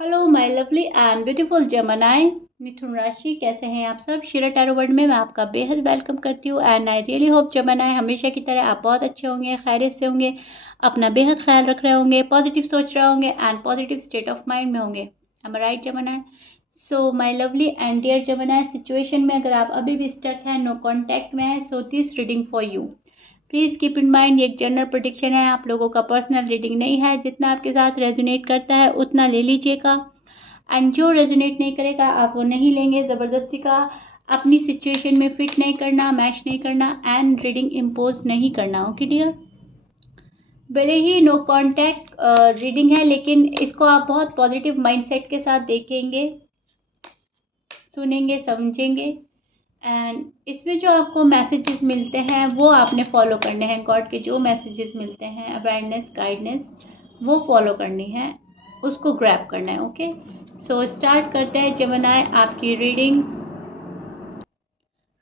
Hello my lovely and beautiful Gemini मिथुन राशि, कैसे हैं आप सब। शिरा टैरो वर्ल्ड में मैं आपका बेहद वेलकम करती हूँ and I really hope Gemini हमेशा की तरह आप बहुत अच्छे होंगे, खैरियत से होंगे, अपना बेहद ख्याल रख रहे होंगे, पॉजिटिव सोच रहे होंगे and positive state of mind में होंगे। Am I right Gemini? So my lovely and dear Gemini, situation में अगर आप अभी भी स्टक है, नो कॉन्टैक्ट में है, so this reading for you. Please keep in mind ये एक जनरल प्रेडिक्शन है, आप लोगों का पर्सनल रीडिंग नहीं है। जितना आपके साथ रेजोनेट करता है उतना ले लीजिएगा एंड जो रेजोनेट नहीं करेगा आप वो नहीं लेंगे। ज़बरदस्ती का अपनी सिचुएशन में फिट नहीं करना, मैच नहीं करना एंड रीडिंग इम्पोज नहीं करना। ओके डियर, भले ही नो कॉन्टैक्ट रीडिंग है लेकिन इसको आप बहुत पॉजिटिव माइंडसेट के साथ देखेंगे, सुनेंगे, समझेंगे एंड इसमें जो आपको मैसेजेस मिलते हैं वो आपने फॉलो करने हैं। गॉड के जो मैसेजेस मिलते हैं, अवेयरनेस, गाइडनेस, वो फॉलो करनी है, उसको ग्रैब करना है। ओके, सो स्टार्ट करते हैं जेमिनी आपकी reading.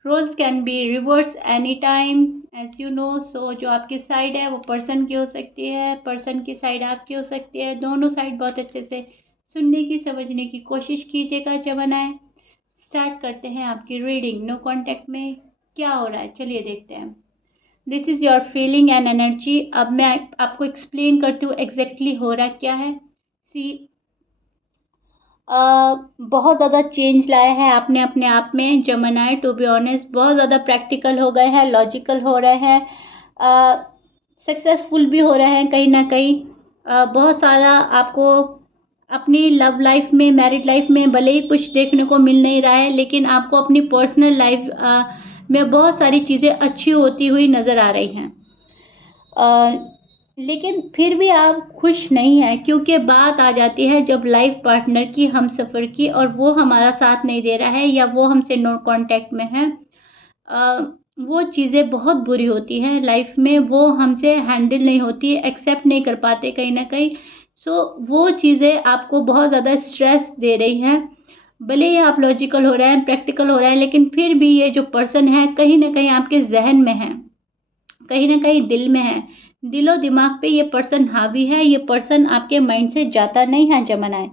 Roles can be reverse any time as you know. So जो आपकी साइड है वो पर्सन की हो सकती है, पर्सन की साइड आपकी हो सकती है। दोनों साइड बहुत अच्छे से सुनने की, समझने की कोशिश कीजिएगा जेमिनी। स्टार्ट करते हैं आपकी रीडिंग। नो कॉन्टैक्ट में क्या हो रहा है, चलिए देखते हैं। This is your feeling and energy. अब मैं आपको एक्सप्लेन करती हूँ एग्जैक्टली हो रहा क्या है। सी, बहुत ज़्यादा चेंज लाया है आपने अपने आप में जेमिनी। टू बी ऑनेस्ट, बहुत ज़्यादा प्रैक्टिकल हो गए हैं, लॉजिकल हो रहे हैं, सक्सेसफुल भी हो रहे हैं कहीं ना कहीं। बहुत सारा आपको अपनी लव लाइफ में, मैरिड लाइफ में भले ही कुछ देखने को मिल नहीं रहा है लेकिन आपको अपनी पर्सनल लाइफ में बहुत सारी चीज़ें अच्छी होती हुई नज़र आ रही हैं। लेकिन फिर भी आप खुश नहीं हैं क्योंकि बात आ जाती है जब लाइफ पार्टनर की, हम सफ़र की, और वो हमारा साथ नहीं दे रहा है या वो हमसे नो कांटेक्ट में है। वो चीज़ें बहुत बुरी होती हैं लाइफ में, वो हमसे हैंडल नहीं होती, एक्सेप्ट नहीं कर पाते कहीं ना कहीं। सो वो चीज़ें आपको बहुत ज़्यादा स्ट्रेस दे रही हैं। भले ही आप लॉजिकल हो रहे हैं, प्रैक्टिकल हो रहे हैं, लेकिन फिर भी ये जो पर्सन है कहीं ना कहीं आपके जहन में है, कहीं ना कहीं दिल में है। दिलो दिमाग पे ये पर्सन हावी है, ये पर्सन आपके माइंड से जाता नहीं है जेमिनी।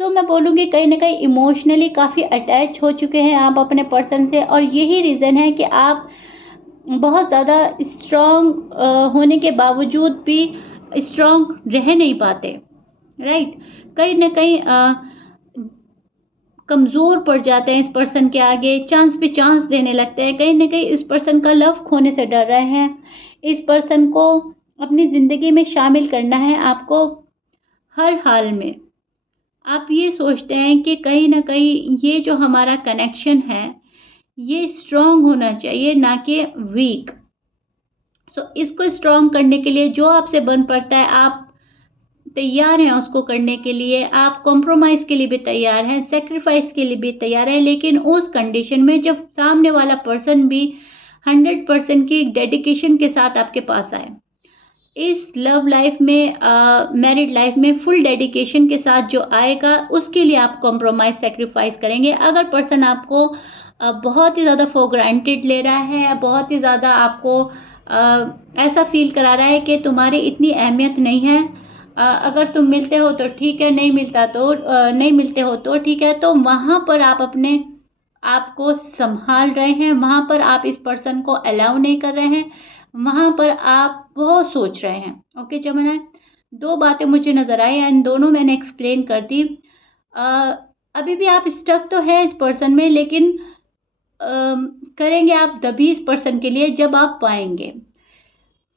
सो मैं बोलूँगी कहीं ना कहीं इमोशनली काफ़ी अटैच हो चुके हैं आप अपने पर्सन से, और यही रीज़न है कि आप बहुत ज़्यादा स्ट्रॉन्ग होने के बावजूद भी स्ट्रॉन्ग रह नहीं पाते। राइट, कहीं ना कहीं कमज़ोर पड़ जाते हैं इस पर्सन के आगे, चांस पे चांस देने लगते हैं। कहीं ना कहीं इस पर्सन का लव खोने से डर रहे हैं। इस पर्सन को अपनी ज़िंदगी में शामिल करना है आपको हर हाल में। आप ये सोचते हैं कि कहीं ना कहीं ये जो हमारा कनेक्शन है ये स्ट्रॉन्ग होना चाहिए, ना कि वीक। सो इसको स्ट्रॉन्ग करने के लिए जो आपसे बन पड़ता है आप तैयार हैं उसको करने के लिए, आप कॉम्प्रोमाइज़ के लिए भी तैयार हैं, सेक्रीफाइस के लिए भी तैयार हैं, लेकिन उस कंडीशन में जब सामने वाला पर्सन भी 100% की डेडिकेशन के साथ आपके पास आए। इस लव लाइफ में, मैरिड लाइफ में फुल डेडिकेशन के साथ जो आएगा उसके लिए आप कॉम्प्रोमाइज़, सेक्रीफाइस करेंगे। अगर पर्सन आपको बहुत ही ज़्यादा फॉर ग्रांटेड ले रहा है, बहुत ही ज़्यादा आपको ऐसा फील करा रहा है कि तुम्हारी इतनी अहमियत नहीं है, अगर तुम मिलते हो तो ठीक है, नहीं मिलता तो नहीं मिलते हो तो ठीक है, तो वहाँ पर आप अपने आप को संभाल रहे हैं, वहाँ पर आप इस पर्सन को अलाउ नहीं कर रहे हैं, वहाँ पर आप बहुत सोच रहे हैं। ओके जेमिनी, दो बातें मुझे नज़र आई एंड दोनों मैंने एक्सप्लेन कर दी। अभी भी आप स्टक तो हैं इस पर्सन में, लेकिन करेंगे आप तभी इस पर्सन के लिए जब आप पाएंगे।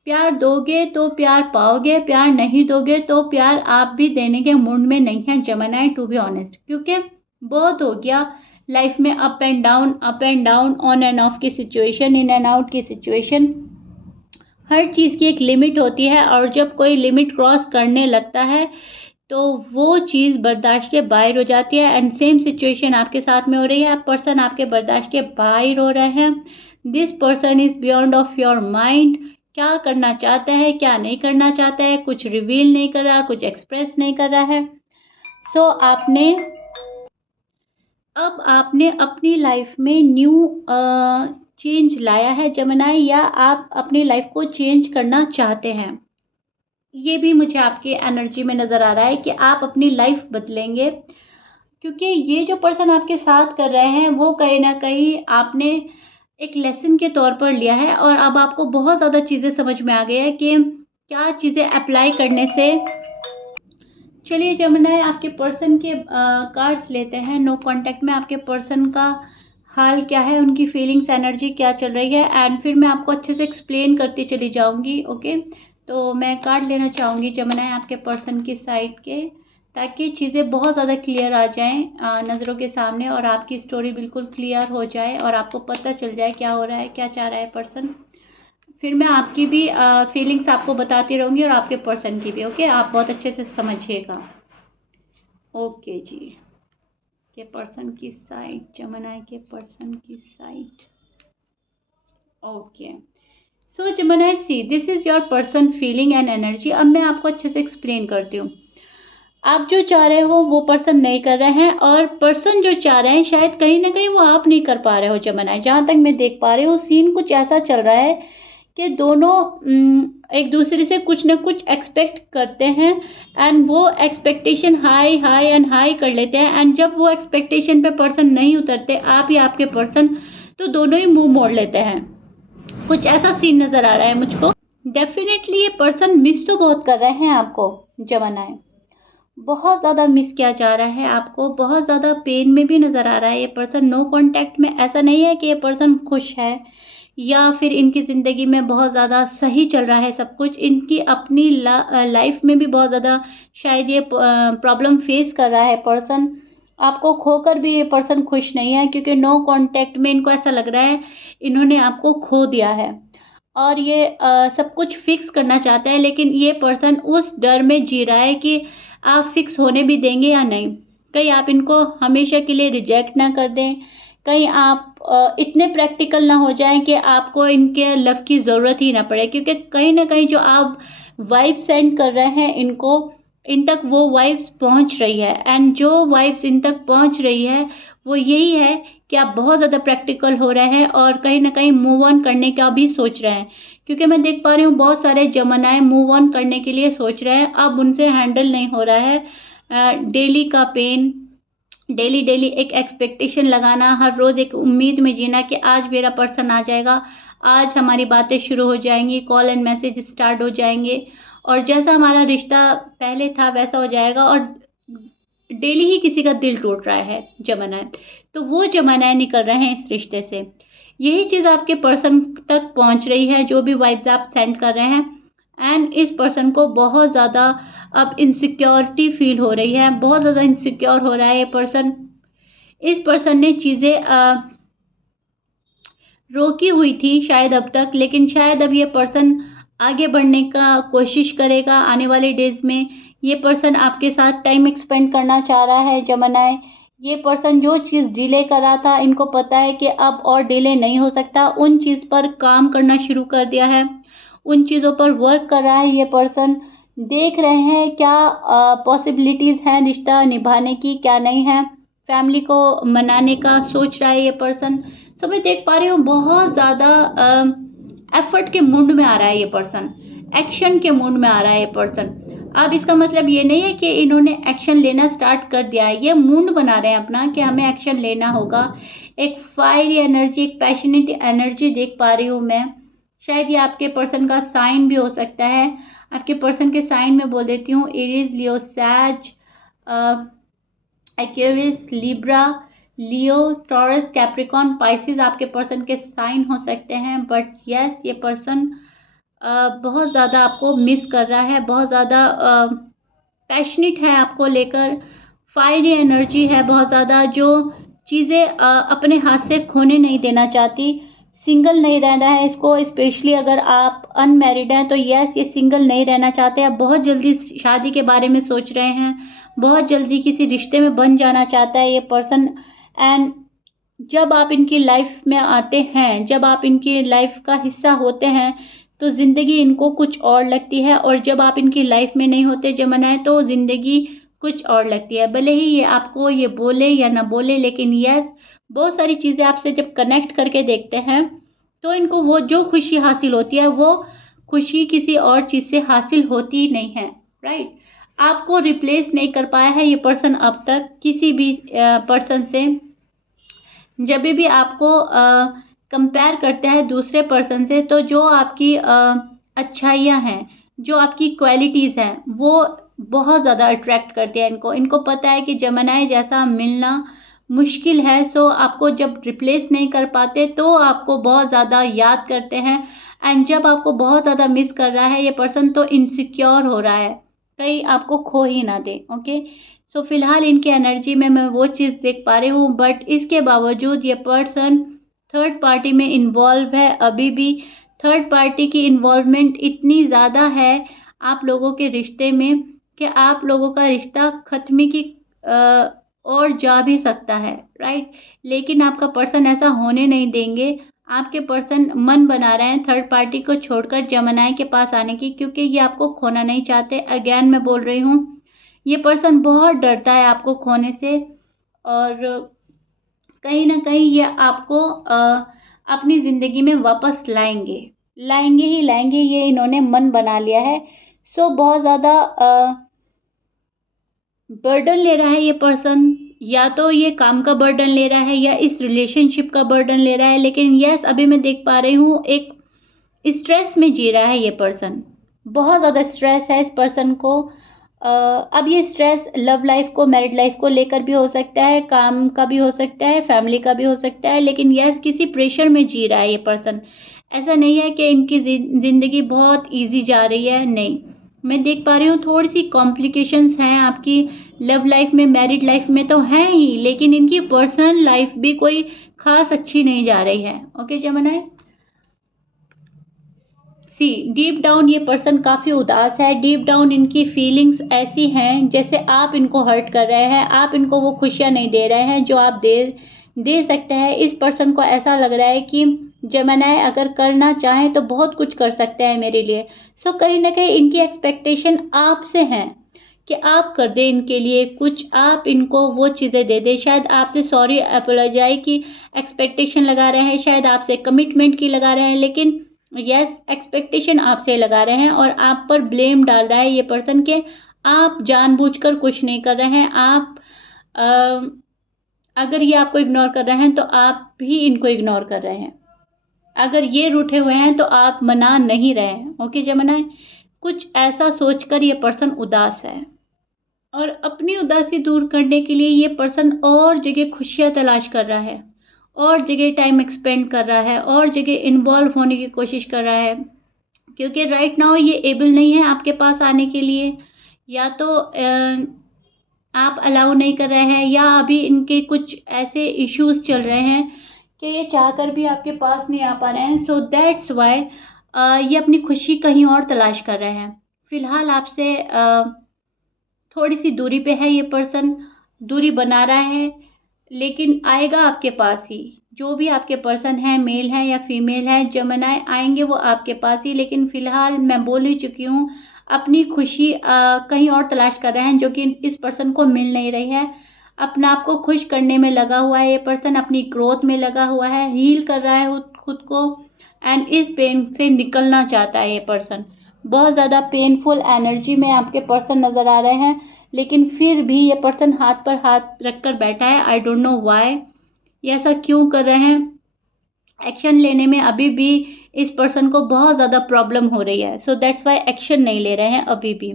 प्यार दोगे तो प्यार पाओगे, प्यार नहीं दोगे तो प्यार आप भी देने के मूड में नहीं है जेमिनी, टू बी ऑनेस्ट। क्योंकि बहुत हो गया लाइफ में up and down, up and down, on end of की सिचुएशन, इन एंड आउट की सिचुएशन। हर चीज़ की एक लिमिट होती है और जब कोई लिमिट क्रॉस करने लगता है तो वो चीज़ बर्दाश्त के बाहर हो जाती है एंड सेम सिचुएशन आपके साथ में हो रही है। आप पर्सन आपके बर्दाश्त के बाहर हो रहे हैं। This person is beyond of your mind. क्या करना चाहता है, क्या नहीं करना चाहता है, कुछ रिवील नहीं कर रहा, कुछ एक्सप्रेस नहीं कर रहा है। सो अब आपने अपनी लाइफ में न्यू चेंज लाया है जेमिनी, या आप अपनी लाइफ को चेंज करना चाहते हैं। ये भी मुझे आपकी एनर्जी में नज़र आ रहा है कि आप अपनी लाइफ बदलेंगे, क्योंकि ये जो पर्सन आपके साथ कर रहे हैं वो कहीं न कहीं आपने एक लेसन के तौर पर लिया है और अब आपको बहुत ज़्यादा चीज़ें समझ में आ गई है कि क्या चीज़ें अप्लाई करने से। चलिए जमुना, आपके पर्सन के कार्ड्स लेते हैं। नो कांटेक्ट में आपके पर्सन का हाल क्या है, उनकी फीलिंग्स, एनर्जी क्या चल रही है, एंड फिर मैं आपको अच्छे से एक्सप्लेन करती चली जाऊंगी। ओके, तो मैं कार्ड लेना चाहूँगी जमुना आपके पर्सन की साइड के, ताकि चीज़ें बहुत ज़्यादा क्लियर आ जाएं नज़रों के सामने और आपकी स्टोरी बिल्कुल क्लियर हो जाए और आपको पता चल जाए क्या हो रहा है, क्या चाह रहा है पर्सन। फिर मैं आपकी भी फीलिंग्स आपको बताती रहूँगी और आपके पर्सन की भी। ओके, आप बहुत अच्छे से समझिएगा। ओके जी, के पर्सन की साइड, जमुना के पर्सन की side. Okay, so Jamuna, see this is your person feeling and energy. अब मैं आपको अच्छे से एक्सप्लेन करती हूँ। आप जो चाह रहे हो वो पर्सन नहीं कर रहे हैं, और पर्सन जो चाह रहे हैं शायद कहीं ना कहीं वो आप नहीं कर पा रहे हो जमुना। जहाँ तक मैं देख पा रही हूँ सीन कुछ ऐसा चल रहा है कि दोनों एक दूसरे से कुछ ना कुछ एक्सपेक्ट करते हैं, एंड वो expectation high high and high कर लेते हैं, एंड जब वो एक्सपेक्टेशन पे पर्सन नहीं उतरते, आप या आपके पर्सन, तो दोनों ही मुंह मोड़ लेते हैं। कुछ ऐसा सीन नज़र आ रहा है मुझको। डेफिनेटली ये पर्सन मिस तो बहुत कर रहे हैं आपको जमुना, बहुत ज़्यादा मिस किया जा रहा है आपको, बहुत ज़्यादा पेन में भी नज़र आ रहा है ये पर्सन। नो कांटेक्ट में ऐसा नहीं है कि ये पर्सन खुश है या फिर इनकी ज़िंदगी में बहुत ज़्यादा सही चल रहा है सब कुछ। इनकी अपनी लाइफ में भी बहुत ज़्यादा शायद ये प्रॉब्लम फेस कर रहा है पर्सन। आपको खोकर भी ये पर्सन खुश नहीं है, क्योंकि नो कांटेक्ट में इनको ऐसा लग रहा है इन्होंने आपको खो दिया है और ये सब कुछ फिक्स करना चाहता है, लेकिन ये पर्सन उस डर में जी रहा है कि आप फिक्स होने भी देंगे या नहीं। कहीं आप इनको हमेशा के लिए रिजेक्ट ना कर दें, कहीं आप इतने प्रैक्टिकल ना हो जाएं कि आपको इनके लव की ज़रूरत ही ना पड़े, क्योंकि कहीं ना कहीं जो आप वाइब सेंड कर रहे हैं इनको, इन तक वो वाइब्स पहुंच रही है, एंड जो वाइब्स इन तक पहुंच रही है वो यही है कि आप बहुत ज़्यादा प्रैक्टिकल हो रहे हैं और कहीं ना कहीं मूव ऑन करने का भी सोच रहे हैं। क्योंकि मैं देख पा रही हूँ बहुत सारे जमानाएं मूव ऑन करने के लिए सोच रहे हैं, अब उनसे हैंडल नहीं हो रहा है डेली का पेन, डेली डेली एक एक्सपेक्टेशन लगाना, हर रोज़ एक उम्मीद में जीना कि आज मेरा पर्सन आ जाएगा, आज हमारी बातें शुरू हो जाएंगी, कॉल एंड मैसेज स्टार्ट हो जाएंगे, और जैसा हमारा रिश्ता पहले था वैसा हो जाएगा, और डेली ही किसी का दिल टूट रहा है जमाना, तो वो जमानाएं निकल रहे हैं इस रिश्ते से। यही चीज़ आपके पर्सन तक पहुंच रही है, जो भी वाइब्स आप सेंड कर रहे हैं, एंड इस पर्सन को बहुत ज़्यादा अब इनसिक्योरिटी फील हो रही है, बहुत ज़्यादा इनसिक्योर हो रहा है ये पर्सन। इस पर्सन ने चीज़ें रोकी हुई थी शायद अब तक, लेकिन शायद अब ये पर्सन आगे बढ़ने का कोशिश करेगा आने वाले डेज में। ये पर्सन आपके साथ टाइम एक्सपेंड करना चाह रहा है जमुनाए। ये पर्सन जो चीज़ डिले कर रहा था, इनको पता है कि अब और डिले नहीं हो सकता, उन चीज़ पर काम करना शुरू कर दिया है, उन चीज़ों पर वर्क कर रहा है ये पर्सन। देख रहे हैं क्या पॉसिबिलिटीज़ हैं रिश्ता निभाने की, क्या नहीं है, फैमिली को मनाने का सोच रहा है ये पर्सन। तो मैं देख पा रही हूँ बहुत ज़्यादा एफर्ट के मूड में आ रहा है ये पर्सन, एक्शन के मूड में आ रहा है ये पर्सन। अब इसका मतलब ये नहीं है कि इन्होंने एक्शन लेना स्टार्ट कर दिया है, ये मूड बना रहे हैं अपना कि हमें एक्शन लेना होगा। एक फायरी एनर्जी, एक पैशनेट एनर्जी देख पा रही हूँ मैं। शायद ये आपके पर्सन का साइन भी हो सकता है। आपके पर्सन के साइन में बोल देती हूँ, एरीज, लियो, सैज, एक्वेरियस, लिब्रा, लियो, टॉरस, कैप्रिकॉन, पाइसिस आपके पर्सन के साइन हो सकते हैं। बट यस, ये पर्सन बहुत ज़्यादा आपको मिस कर रहा है, बहुत ज़्यादा पैशनेट है आपको लेकर, फायरी एनर्जी है बहुत ज़्यादा, जो चीज़ें अपने हाथ से खोने नहीं देना चाहती। सिंगल नहीं रहना है इसको, स्पेशली अगर आप अनमैरिड हैं तो यस, ये सिंगल नहीं रहना चाहते, आप बहुत जल्दी शादी के बारे में सोच रहे हैं, बहुत जल्दी किसी रिश्ते में बन जाना चाहता है ये पर्सन। एंड जब आप इनकी लाइफ में आते हैं, जब आप इनकी लाइफ का हिस्सा होते हैं, तो ज़िंदगी इनको कुछ और लगती है, और जब आप इनकी लाइफ में नहीं होते जमाना, तो ज़िंदगी कुछ और लगती है। भले ही ये आपको ये बोले या ना बोले, लेकिन यस, बहुत सारी चीज़ें आपसे जब कनेक्ट करके देखते हैं तो इनको वो जो खुशी हासिल होती है वो खुशी किसी और चीज़ से हासिल होती नहीं है, राइट। आपको रिप्लेस नहीं कर पाया है ये पर्सन अब तक किसी भी पर्सन से। जब भी आपको कंपेयर करता है दूसरे पर्सन से, तो जो आपकी अच्छाइयाँ हैं, जो आपकी क्वालिटीज़ हैं, वो बहुत ज़्यादा अट्रैक्ट करती है इनको। इनको पता है कि जमनाई जैसा मिलना मुश्किल है, सो आपको जब रिप्लेस नहीं कर पाते तो आपको बहुत ज़्यादा याद करते हैं। एंड जब आपको बहुत ज़्यादा मिस कर रहा है ये पर्सन, तो इनसिक्योर हो रहा है, कहीं आपको खो ही ना दे। ओके, सो फिलहाल इनकी एनर्जी में मैं वो चीज़ देख पा रही हूँ, बट इसके बावजूद ये पर्सन थर्ड पार्टी में इन्वॉल्व है अभी भी। थर्ड पार्टी की इन्वॉल्वमेंट इतनी ज़्यादा है आप लोगों के रिश्ते में कि आप लोगों का रिश्ता खत्म की और जा भी सकता है, राइट। लेकिन आपका पर्सन ऐसा होने नहीं देंगे। आपके पर्सन मन बना रहे हैं थर्ड पार्टी को छोड़कर जमनाई के पास आने की, क्योंकि ये आपको खोना नहीं चाहते। अगेन मैं बोल रही हूँ, ये पर्सन बहुत डरता है आपको खोने से, और कहीं ना कहीं ये आपको अपनी ज़िंदगी में वापस लाएंगे, लाएंगे ही लाएंगे, ये इन्होंने मन बना लिया है। सो बहुत ज़्यादा बर्डन ले रहा है ये पर्सन, या तो ये काम का बर्डन ले रहा है या इस रिलेशनशिप का बर्डन ले रहा है। लेकिन यस, अभी मैं देख पा रही हूँ एक स्ट्रेस में जी रहा है ये पर्सन, बहुत ज़्यादा स्ट्रेस है इस पर्सन को। अब ये स्ट्रेस लव लाइफ को, मैरिड लाइफ को लेकर भी हो सकता है, काम का भी हो सकता है, फैमिली का भी हो सकता है। लेकिन यस, किसी प्रेशर में जी रहा है ये पर्सन। ऐसा नहीं है कि इनकी ज़िंदगी बहुत इजी जा रही है, नहीं। मैं देख पा रही हूँ थोड़ी सी कॉम्प्लिकेशंस हैं आपकी लव लाइफ में, मैरिड लाइफ में तो हैं ही, लेकिन इनकी पर्सनल लाइफ भी कोई खास अच्छी नहीं जा रही है। ओके जमनाई, सी डीप डाउन ये पर्सन काफ़ी उदास है। डीप डाउन इनकी फीलिंग्स ऐसी हैं जैसे आप इनको हर्ट कर रहे हैं, आप इनको वो खुशियाँ नहीं दे रहे हैं जो आप दे सकते हैं। इस पर्सन को ऐसा लग रहा है कि जमनाई अगर करना चाहें तो बहुत कुछ कर सकते हैं मेरे लिए। सो कहीं ना कहीं इनकी एक्सपेक्टेशन आपसे हैं कि आप कर दें इनके लिए कुछ, आप इनको वो चीज़ें दे दें। शायद आपसे सॉरी अपोलोजाई की एक्सपेक्टेशन लगा रहे हैं, शायद आपसे कमिटमेंट की लगा रहे हैं, लेकिन यस, एक्सपेक्टेशन आपसे लगा रहे हैं और आप पर ब्लेम डाल रहा है ये पर्सन के आप जानबूझकर कुछ नहीं कर रहे हैं। आप अगर ये आपको इग्नोर कर रहे हैं तो आप भी इनको इग्नोर कर रहे हैं। अगर ये रूठे हुए हैं तो आप मना नहीं रहे हैं। ओके जमनाई, कुछ ऐसा सोचकर ये पर्सन उदास है, और अपनी उदासी दूर करने के लिए ये पर्सन और जगह खुशियाँ तलाश कर रहा है, और जगह टाइम एक्सपेंड कर रहा है, और जगह इन्वॉल्व होने की कोशिश कर रहा है। क्योंकि राइट नाउ ये एबल नहीं है आपके पास आने के लिए, या तो आप अलाउ नहीं कर रहे हैं, या अभी इनके कुछ ऐसे इश्यूज चल रहे हैं कि ये चाहकर भी आपके पास नहीं आ पा रहे हैं। सो दैट्स वाई ये अपनी खुशी कहीं और तलाश कर रहे हैं। फिलहाल आपसे थोड़ी सी दूरी पे है ये पर्सन, दूरी बना रहा है, लेकिन आएगा आपके पास ही। जो भी आपके पर्सन है, मेल है या फीमेल है, जमनाई आएंगे वो आपके पास ही। लेकिन फ़िलहाल मैं बोल ही चुकी हूँ, अपनी खुशी कहीं और तलाश कर रहे हैं जो कि इस पर्सन को मिल नहीं रही है। अपना आप को खुश करने में लगा हुआ है ये पर्सन, अपनी ग्रोथ में लगा हुआ है, हील कर रहा है खुद को, एंड इस पेन से निकलना चाहता है ये पर्सन। बहुत ज़्यादा पेनफुल एनर्जी में आपके पर्सन नज़र आ रहे हैं, लेकिन फिर भी ये पर्सन हाथ पर हाथ रखकर बैठा है। आई डोंट नो व्हाई, ये ऐसा क्यों कर रहे हैं। एक्शन लेने में अभी भी इस पर्सन को बहुत ज़्यादा प्रॉब्लम हो रही है। सो दैट्स वाई एक्शन नहीं ले रहे हैं अभी भी।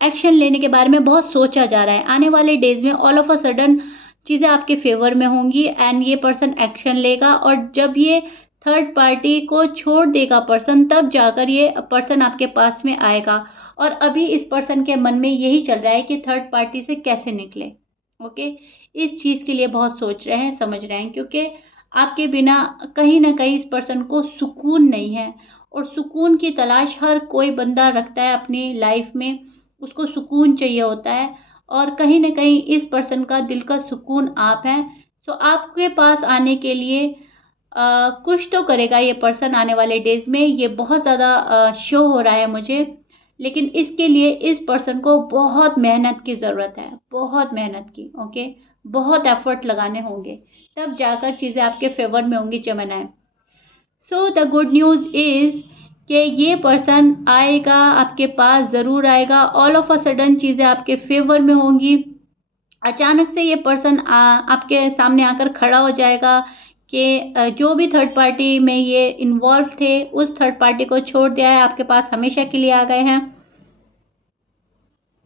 एक्शन लेने के बारे में बहुत सोचा जा रहा है। आने वाले डेज में ऑल ऑफ अ सडन चीज़ें आपके फेवर में होंगी, एंड ये पर्सन एक्शन लेगा, और जब ये थर्ड पार्टी को छोड़ देगा पर्सन, तब जाकर ये पर्सन आपके पास में आएगा। और अभी इस पर्सन के मन में यही चल रहा है कि थर्ड पार्टी से कैसे निकले। ओके, इस चीज़ के लिए बहुत सोच रहे हैं, समझ रहे हैं, क्योंकि आपके बिना कहीं ना कहीं इस पर्सन को सुकून नहीं है। और सुकून की तलाश हर कोई बंदा रखता है अपनी लाइफ में, उसको सुकून चाहिए होता है, और कहीं ना कहीं इस पर्सन का दिल का सुकून आप हैं। सो आपके पास आने के लिए कुछ तो करेगा ये पर्सन आने वाले डेज में, ये बहुत ज़्यादा शो हो रहा है मुझे। लेकिन इसके लिए इस पर्सन को बहुत मेहनत की ज़रूरत है, बहुत मेहनत की। ओके, बहुत एफर्ट लगाने होंगे, तब जाकर चीज़ें आपके फेवर में होंगी जमनाई। So the good news is कि ये पर्सन आएगा, आपके पास ज़रूर आएगा। ऑल ऑफ अ सडन चीज़ें आपके फेवर में होंगी। अचानक से ये पर्सन आपके सामने आकर खड़ा हो जाएगा कि जो भी थर्ड पार्टी में ये इन्वॉल्व थे, उस थर्ड पार्टी को छोड़ दिया है, आपके पास हमेशा के लिए आ गए हैं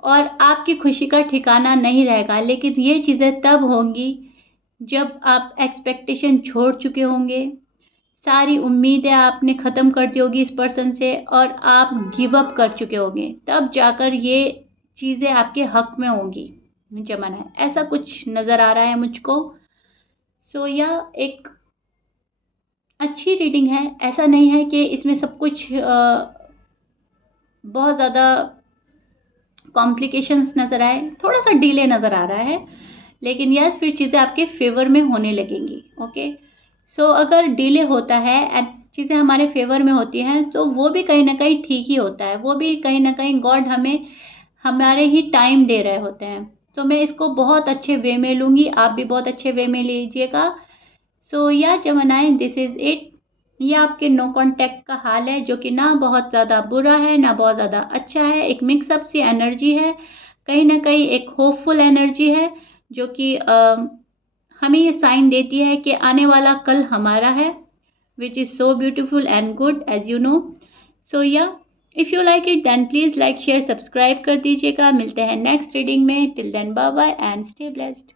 और आपकी खुशी का ठिकाना नहीं रहेगा। लेकिन ये चीज़ें तब होंगी जब आप एक्सपेक्टेशन छोड़ चुके होंगे, सारी उम्मीदें आपने ख़त्म कर दी होगी इस पर्सन से और आप गिव अप कर चुके होंगे, तब जाकर ये चीज़ें आपके हक में होंगी। जमाना है, ऐसा कुछ नज़र आ रहा है मुझको। सो यह एक अच्छी रीडिंग है। ऐसा नहीं है कि इसमें सब कुछ बहुत ज़्यादा कॉम्प्लिकेशंस नज़र आए, थोड़ा सा डिले नज़र आ रहा है, लेकिन यस फिर चीज़ें आपके फेवर में होने लगेंगी। ओके, सो अगर डिले होता है एंड चीज़ें हमारे फेवर में होती हैं तो वो भी कहीं ना कहीं ठीक ही होता है, वो भी कहीं ना कहीं गॉड हमें हमारे ही टाइम दे रहे होते हैं। तो मैं इसको बहुत अच्छे वे में लूँगी, आप भी बहुत अच्छे वे में लीजिएगा। सो या जमनाए, दिस इज़ इट। ये आपके नो कांटेक्ट का हाल है, जो कि ना बहुत ज़्यादा बुरा है ना बहुत ज़्यादा अच्छा है, एक मिक्सअप सी एनर्जी है, कहीं ना कहीं एक होपफुल एनर्जी है, जो कि हमें ये साइन देती है कि आने वाला कल हमारा है, which is so beautiful and good as you know. So या if you like it then please like share subscribe कर दीजिएगा। मिलते हैं नेक्स्ट रीडिंग में। Till then bye bye and stay blessed.